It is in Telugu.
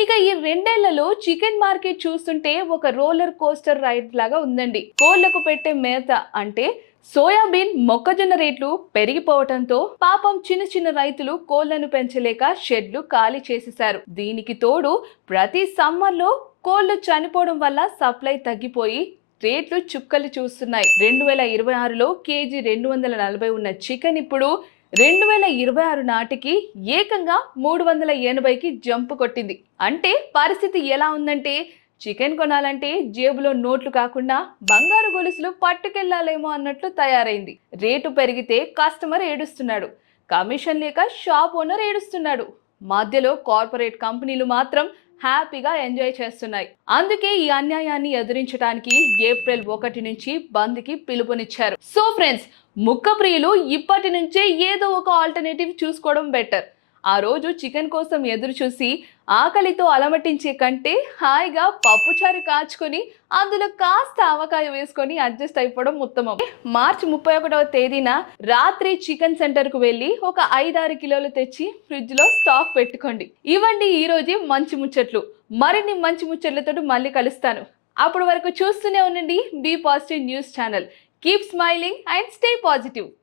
ఇక ఈ రెండేళ్లలో చికెన్ మార్కెట్ చూస్తుంటే ఒక రోలర్ కోస్టర్ రైడ్ లాగా ఉందండి. కోళ్లకు పెట్టే మేత అంటే సోయాబీన్, మొక్కజొన్న రేట్లు పెరిగిపోవడంతో పాపం చిన్న చిన్న రైతులు కోళ్లను పెంచలేక షెడ్లు ఖాళీ చేసేశారు. దీనికి తోడు ప్రతి సమ్మర్లో కోళ్లు చనిపోవడం వల్ల సప్లై తగ్గిపోయి రేట్లు చుక్కలు చూస్తున్నాయి. 2026లో కేజీ 240 ఉన్న చికెన్ ఇప్పుడు 2026 నాటికి ఏకంగా 380కి జంప్ కొట్టింది. అంటే పరిస్థితి ఎలా ఉందంటే చికెన్ కొనాలంటే జేబులో నోట్లు కాకుండా బంగారు గొలుసులు పట్టుకెళ్లాలేమో అన్నట్లు తయారైంది. రేటు పెరిగితే కస్టమర్ ఏడుస్తున్నాడు, కమిషన్ లేక షాప్ ఓనర్ ఏడుస్తున్నాడు, మధ్యలో కార్పొరేట్ కంపెనీలు మాత్రం హ్యాపీగా ఎంజాయ్ చేస్తున్నాయి. అందుకే ఈ అన్యాయాన్ని ఎదిరించడానికి ఏప్రిల్ 1 నుంచి బంద్కి పిలుపునిచ్చారు. సో ఫ్రెండ్స్, ముక్క ప్రియులు ఇప్పటి నుంచే ఏదో ఒక ఆల్టర్నేటివ్ చూసుకోవడం బెటర్. ఆ రోజు చికెన్ కోసం ఎదురు చూసి ఆకలితో అలమటించే కంటే హాయిగా పప్పుచారు కాచుకొని అందులో కాస్త ఆవకాయ వేసుకొని అడ్జస్ట్ అయిపోవడం ఉత్తమం. మార్చి 31వ తేదీన రాత్రి చికెన్ సెంటర్ కు వెళ్ళి ఒక 5-6 కిలోలు తెచ్చి ఫ్రిడ్జ్ లో స్టాక్ పెట్టుకోండి. ఇవ్వండి ఈ రోజు మంచి ముచ్చట్లు. మరిన్ని మంచి ముచ్చట్లతో మళ్ళీ కలుస్తాను. అప్పటి వరకు చూస్తూనే ఉండండి be positive news channel. Keep smiling and stay positive.